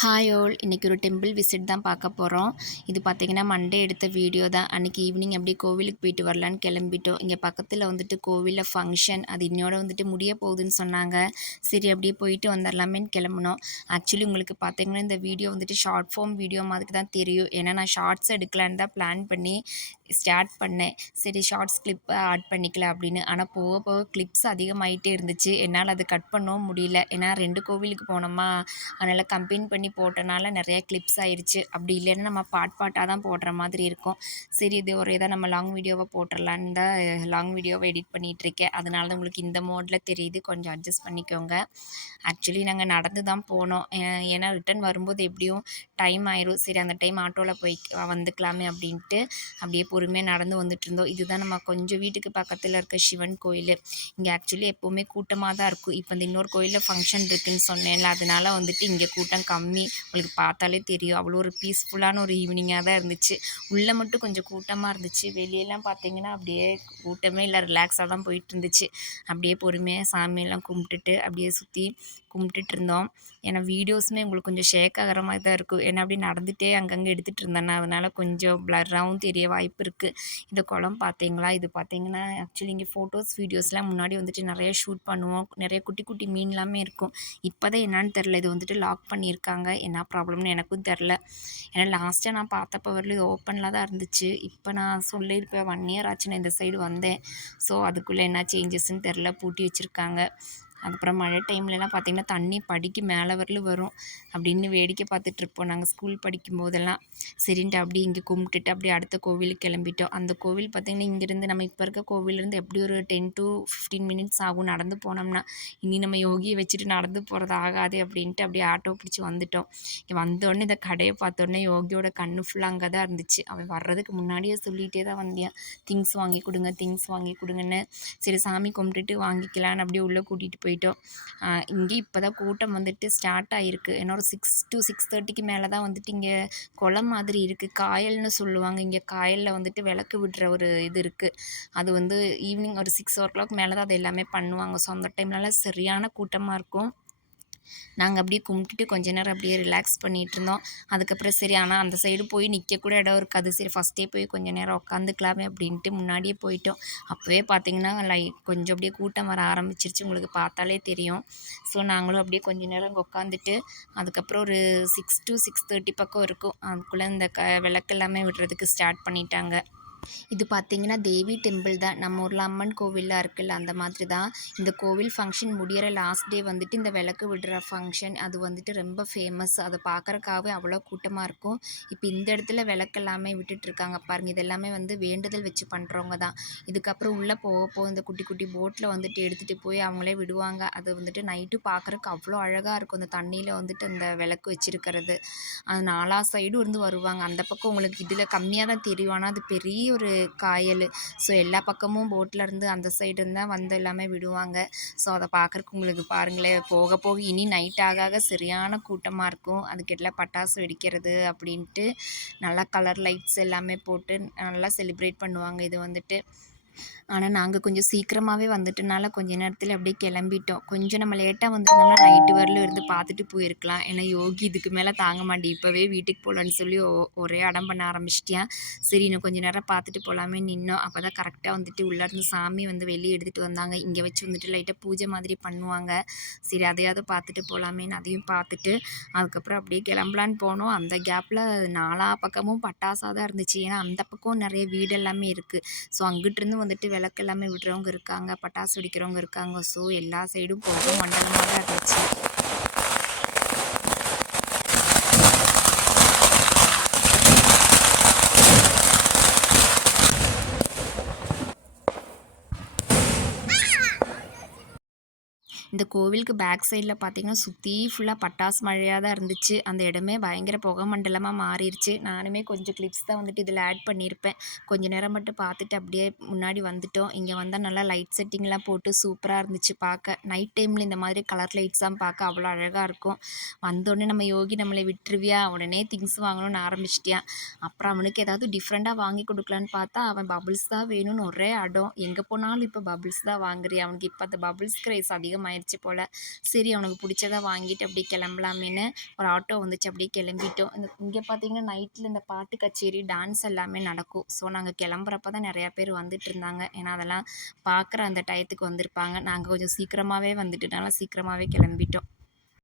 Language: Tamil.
ஹாய் ஆல், இன்றைக்கி ஒரு டெம்பிள் விசிட் தான் பார்க்க போகிறோம். இது பார்த்திங்கன்னா மண்டே எடுத்த வீடியோ தான். அன்றைக்கி ஈவினிங் அப்படியே கோவிலுக்கு போயிட்டு வரலான்னு கிளம்பிட்டோம். இங்கே பக்கத்தில் வந்துட்டு கோவிலில் ஃபங்க்ஷன், அது இன்னோட வந்துட்டு முடிய போகுதுன்னு சொன்னாங்க. சரி அப்படியே போயிட்டு வந்துடலாமேன்னு கிளம்புனோம். ஆக்சுவலி உங்களுக்கு பார்த்திங்கன்னா இந்த வீடியோ வந்துட்டு ஷார்ட் ஃபார்ம் வீடியோ மாதிரி தான் தெரியும். ஏன்னா நான் ஷார்ட்ஸ் எடுக்கலான்னு தான் பிளான் பண்ணி ஸ்டார்ட் பண்ணேன். சரி ஷார்ட்ஸ் கிளிப்பை ஆட் பண்ணிக்கலாம் அப்படின்னு. ஆனால் போக போக கிளிப்ஸ் அதிகமாகிட்டே இருந்துச்சு. என்னால் அது கட் பண்ணவும் முடியல. ஏன்னா 2 கோவிலுக்கு போனோமா, அதனால் கம்பைன் பண்ணி போட்டனால நிறையா கிளிப்ஸ் ஆயிடுச்சு. அப்படி இல்லைன்னா நம்ம பாட்டாக தான் போடுற மாதிரி இருக்கும். சரி இது ஒரு இதாக நம்ம லாங் வீடியோவை போட்டுடலான்னு தான் லாங் வீடியோவை எடிட் பண்ணிகிட்ருக்கேன். அதனால தான் உங்களுக்கு இந்த மோடில் தெரியுது, கொஞ்சம் அட்ஜஸ்ட் பண்ணிக்கோங்க. ஆக்சுவலி நாங்கள் நடந்து தான் போனோம். ஏன்னா ரிட்டன் வரும்போது எப்படியும் டைம் ஆயிரும். சரி அந்த டைம் ஆட்டோவில் போய் வந்துக்கலாமே அப்படின்ட்டு அப்படியே பொறுமையாக நடந்து வந்துட்டுருந்தோம். இதுதான் நம்ம கொஞ்சம் வீட்டுக்கு பக்கத்தில் இருக்க சிவன் கோயில். இங்கே ஆக்சுவலி எப்போவுமே கூட்டமாக தான் இருக்கும். இப்போ இந்த இன்னொரு கோயிலில் ஃபங்க்ஷன் இருக்குதுன்னு சொன்னேன்ல, அதனால வந்துட்டு இங்கே கூட்டம் கம்மி. உங்களுக்கு பார்த்தாலே தெரியும். அவ்வளோ ஒரு பீஸ்ஃபுல்லான ஒரு ஈவினிங்காக தான் இருந்துச்சு. உள்ளே மட்டும் கொஞ்சம் கூட்டமாக இருந்துச்சு. வெளியெல்லாம் பார்த்தீங்கன்னா அப்படியே கூட்டமே இல்லை, ரிலாக்ஸாக தான் போயிட்டு இருந்துச்சு. அப்படியே பொறுமையாக சாமியெல்லாம் கும்பிட்டுட்டு அப்படியே சுற்றி கும்பிட்டுட்டு இருந்தோம். ஏன்னா வீடியோஸுமே உங்களுக்கு கொஞ்சம் ஷேக் ஆகிற மாதிரி தான் இருக்கும். ஏன்னா அப்படியே நடந்துகிட்டே அங்கங்கே எடுத்துகிட்டு இருந்தேன்னா, அதனால் கொஞ்சம் ப்ளர்ராகவும் தெரிய வாய்ப்பு இருக்குது. இந்த குளம் பார்த்தீங்களா, இது பார்த்தீங்கன்னா ஆக்சுவலி இங்கே ஃபோட்டோஸ் வீடியோஸ்லாம் முன்னாடி வந்துட்டு நிறைய ஷூட் பண்ணுவோம். நிறைய குட்டி குட்டி மீன்லாமே இருக்கும். இப்போ தான் என்னான்னு தெரில, இது வந்துட்டு லாக் பண்ணியிருக்காங்க. என்ன ப்ராப்ளம்னு எனக்கும் தெரில. ஏன்னா லாஸ்ட்டாக நான் பார்த்தப்போ வரல இது ஓப்பனில் தான் இருந்துச்சு. இப்போ நான் சொல்லியிருப்பேன் 1 இயர் ஆச்சு நான் இந்த சைடு வந்தேன். ஸோ அதுக்குள்ளே என்ன சேஞ்சஸ்ன்னு தெரில, பூட்டி வச்சுருக்காங்க. அதுக்கப்புறம் மழை டைம்லலாம் பார்த்திங்கன்னா தண்ணி படிக்கு மேலே வரலும் வரும். அப்படின்னு வேடிக்கை பார்த்துட்ருப்போம் நாங்கள் ஸ்கூல் படிக்கும்போதெல்லாம். சரின்ட்டு அப்படியே இங்கே கும்பிட்டுட்டு அப்படியே அடுத்த கோவிலுக்கு கிளம்பிட்டோம். அந்த கோவில் பார்த்திங்கன்னா இங்கேருந்து நம்ம இப்போ இருக்க கோவிலேருந்து எப்படி ஒரு 10 to 15 மினிட்ஸ் ஆகும் நடந்து போனோம்னா. இனி நம்ம யோகியை வச்சுட்டு நடந்து போகிறது ஆகாது அப்படின்ட்டு அப்படியே ஆட்டோ பிடிச்சி வந்துட்டோம். இங்கே வந்தோடனே இந்த கடையை பார்த்தோன்னே யோகியோட கண்ணு ஃபுல்லாக அங்கே தான் இருந்துச்சு. அவன் வர்றதுக்கு முன்னாடியே சொல்லிகிட்டே தான் வந்தியான், திங்ஸ் வாங்கி கொடுங்க திங்ஸ் வாங்கி கொடுங்கன்னு. சரி சாமி கும்பிட்டுட்டு வாங்கிக்கலான்னு அப்படியே உள்ளே கூட்டிகிட்டு போயிட்டோம். இங்கே இப்போ தான் கூட்டம் வந்துட்டு ஸ்டார்ட் ஆகிருக்கு. ஏன்னா ஒரு 6 to 6:30க்கு மேலே தான் வந்துட்டு இங்கே குளம் மாதிரி இருக்குது, காயல்னு சொல்லுவாங்க. இங்கே காயலில் வந்துட்டு விளக்கு விடுற ஒரு இது இருக்குது. அது வந்து ஈவினிங் ஒரு 6 o'clock மேலே தான் அது எல்லாமே பண்ணுவாங்க. ஸோ அந்த டைம்லலாம் சரியான கூட்டமாக இருக்கும். நாங்கள் அப்படியே கும்பிட்டுட்டு கொஞ்ச நேரம் அப்படியே ரிலாக்ஸ் பண்ணிகிட்டு இருந்தோம். அதுக்கப்புறம் சரி ஆனால் அந்த சைடு போய் நிற்கக்கூட இடம் இருக்காது. சரி ஃபஸ்ட்டே போய் கொஞ்சம் நேரம் உட்காந்துக்கலாமே அப்படின்ட்டு முன்னாடியே போயிட்டோம். அப்போவே பார்த்தீங்கன்னா கொஞ்சம் அப்படியே கூட்டம் வர ஆரம்பிச்சிருச்சு, உங்களுக்கு பார்த்தாலே தெரியும். ஸோ நாங்களும் அப்படியே கொஞ்ச நேரம் அங்கே உட்காந்துட்டு அதுக்கப்புறம் ஒரு 6 to 6:30 பக்கம் இருக்கும். அதுக்குள்ளே இந்த விளக்கு எல்லாமே விடுறதுக்கு ஸ்டார்ட் பண்ணிட்டாங்க. இது பார்த்திங்கன்னா தேவி டெம்பிள் தான். நம்ம ஊரில் அம்மன் கோவில்லாம் இருக்குல்ல, அந்த மாதிரி தான். இந்த கோவில் ஃபங்க்ஷன் முடியிற லாஸ்ட் டே வந்துட்டு இந்த விளக்கு விடுற ஃபங்க்ஷன், அது வந்துட்டு ரொம்ப ஃபேமஸ். அதை பார்க்குறக்காகவே அவ்வளோ கூட்டமாக இருக்கும். இப்போ இந்த இடத்துல விளக்கு எல்லாமே விட்டுட்ருக்காங்க பாருங்கள். இது எல்லாமே வந்து வேண்டுதல் வச்சு பண்ணுறவங்க தான். இதுக்கப்புறம் உள்ளே போக போக இந்த குட்டி குட்டி போட்டில் வந்துட்டு எடுத்துகிட்டு போய் அவங்களே விடுவாங்க. அது வந்துட்டு நைட்டு பார்க்குறக்கு அவ்வளோ அழகாக இருக்கும். அந்த தண்ணியில் வந்துட்டு அந்த விளக்கு வச்சுருக்கிறது. அது 4 சைடும் இருந்து வருவாங்க. அந்த பக்கம் உங்களுக்கு இதில் கம்மியாக தான் தெரியும், ஆனால் அது பெரிய ஒரு காயல். ஸோ எல்லா பக்கமும் போட்டில் இருந்து அந்த சைடு இருந்தால் வந்து எல்லாமே விடுவாங்க. ஸோ அதை பார்க்குறக்கு உங்களுக்கு பாருங்களேன், போக போக இனி நைட் ஆக ஆக சரியான கூட்டமாக இருக்கும். அதுக்கெல்லாம் பட்டாசு வெடிக்கிறது அப்படின்ட்டு நல்லா கலர் லைட்ஸ் எல்லாமே போட்டு நல்லா செலிப்ரேட் பண்ணுவாங்க இது வந்துட்டு. ஆனால் நாங்கள் கொஞ்சம் சீக்கிரமாகவே வந்துட்டனால கொஞ்ச நேரத்தில் அப்படியே கிளம்பிட்டோம். கொஞ்சம் நம்ம லேட்டாக வந்திருந்தோம்னா நைட்டு வரலும் இருந்து பார்த்துட்டு போயிருக்கலாம். ஏன்னா யோகி இதுக்கு மேலே தாங்க மாட்டேன், இப்போவே வீட்டுக்கு போகலான்னு சொல்லி ஒரே அடம் பண்ண ஆரம்பிச்சிட்டியான். சரி இன்னும் கொஞ்சம் நேரம் பார்த்துட்டு போகலாமே நின்னோம். அப்போ தான் கரெக்டாக வந்துட்டு உள்ளேருந்து சாமி வந்து வெளியே எடுத்துகிட்டு வந்தாங்க. இங்கே வச்சு வந்துட்டு லைட்டாக பூஜை மாதிரி பண்ணுவாங்க. சரி அதையாவது பார்த்துட்டு போகலாமேன்னு அதையும் பார்த்துட்டு அதுக்கப்புறம் அப்படியே கிளம்பலான்னு போனோம். அந்த கேப்பில் 4 பக்கமும் பட்டாசாக தான் இருந்துச்சு. ஏன்னா அந்த பக்கம் நிறைய வீடு எல்லாமே இருக்குது. ஸோ அங்கிட்டிருந்து வந்துட்டு விளக்கு எல்லாமே விடுறவங்க இருக்காங்க, பட்டாசு வெடிக்கிறவங்க இருக்காங்க. ஸோ எல்லா சைடும் புகை மண்டலமாக தான் இருந்துச்சு. இந்த கோவிலுக்கு பேக் சைடில் பார்த்தீங்கன்னா சுற்றி ஃபுல்லாக பட்டாசு மழையாக தான் இருந்துச்சு. அந்த இடமே பயங்கர புகை மண்டலமாக மாறிடுச்சு. நானுமே கொஞ்சம் கிளிப்ஸ் தான் வந்துட்டு இதில் ஆட் பண்ணியிருப்பேன். கொஞ்ச நேரம் மட்டும் பார்த்துட்டு அப்படியே முன்னாடி வந்துட்டோம். இங்கே வந்தால் நல்லா லைட் செட்டிங்லாம் போட்டு சூப்பராக இருந்துச்சு பார்க்க. நைட் டைமில் இந்த மாதிரி கலர் லைட்ஸ்லாம் பார்க்க அவ்வளோ அழகாக இருக்கும். வந்தோடனே நம்ம யோகி நம்மளை விட்டுருவியா, உடனே திங்ஸ் வாங்கணும்னு ஆரம்பிச்சிட்டியான். அப்புறம் அவனுக்கு ஏதாவது டிஃப்ரெண்ட்டாக வாங்கி கொடுக்கலான்னு பார்த்தா அவன் பபுள்ஸ் தான் வேணும்னு ஒரே அடம். எங்கே போனாலும் இப்போ பபுள்ஸ் தான் வாங்குறியா, அவனுக்கு இப்போ அந்த பபுள்ஸ் கிரேஸ் அதிகமாகிடுச்சு. ஆயிடுச்சு போல். சரி அவனுக்கு பிடிச்சத வாங்கிட்டு அப்படியே கிளம்பலாமேன்னு ஒரு ஆட்டோ வந்துச்சு, அப்படியே கிளம்பிட்டோம். இங்கே பார்த்தீங்கன்னா நைட்டில் இந்த பாட்டு கச்சேரி டான்ஸ் எல்லாமே நடக்கும். ஸோ நாங்கள் கிளம்புறப்ப தான் நிறையா பேர் வந்துட்டு இருந்தாங்க. ஏன்னா அதெல்லாம் பார்க்குற அந்த டயத்துக்கு வந்திருப்பாங்க. நாங்கள் கொஞ்சம் சீக்கிரமாகவே வந்துட்டனால சீக்கிரமாகவே கிளம்பிட்டோம்.